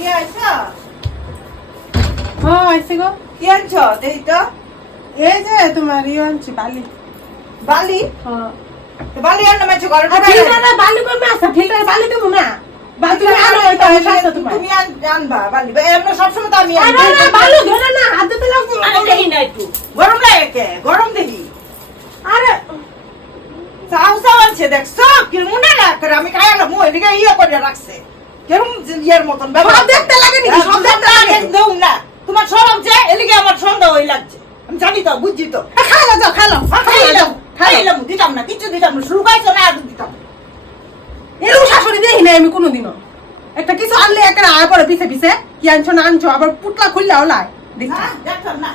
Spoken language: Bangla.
কি আইছো? হ্যাঁ আইছে গো। কি আনছো দেখি তো? এই যে তোমার ইয়ে আনছি বালি। বালি? হ্যাঁ। তো বালি আনলে মাছ ঘরে ফিল্টারে বালি কমে আছে, ফিল্টারে বালি দেবো না। তুমি আনো এটা স্বাস্থ্য তোমার। তুমি আনবা বালি। এমন সবসময় তো আমি আরে না বালি ধরে না, হাত দিতে লাগবে। আরে দেখি না একটু। গরম লাগে কে? গরম দেখি। আরে চাউ চাউ আছে দেখছো? কি মনে না করে আমি খাইলাম মুই এদিকে ইয়ে করে রাখছে। কেরম ইয়ের মতন সব দেখতে লাগে নাকি? সব দেখতে লাগে। দেউ না। তোমার সরম যে এলিগে আমার সন্দেহ হই লাগছে। আমি জানি তো বুঝছি তো। খাইলা যাও, খাইলা। খাইলাম দিতাম না, কিছু দিতাম না। শুরু খাইছো না আর দিতাম। এরকম শাশুড়ি দেখি না আমি কোনোদিনও। একটা কিছু আনলে একটা আয় পরে পিছে পিছে কি আনছো না আনছো আবার পুটলা খুললা ওলাই দেখছি। দেখতাম না।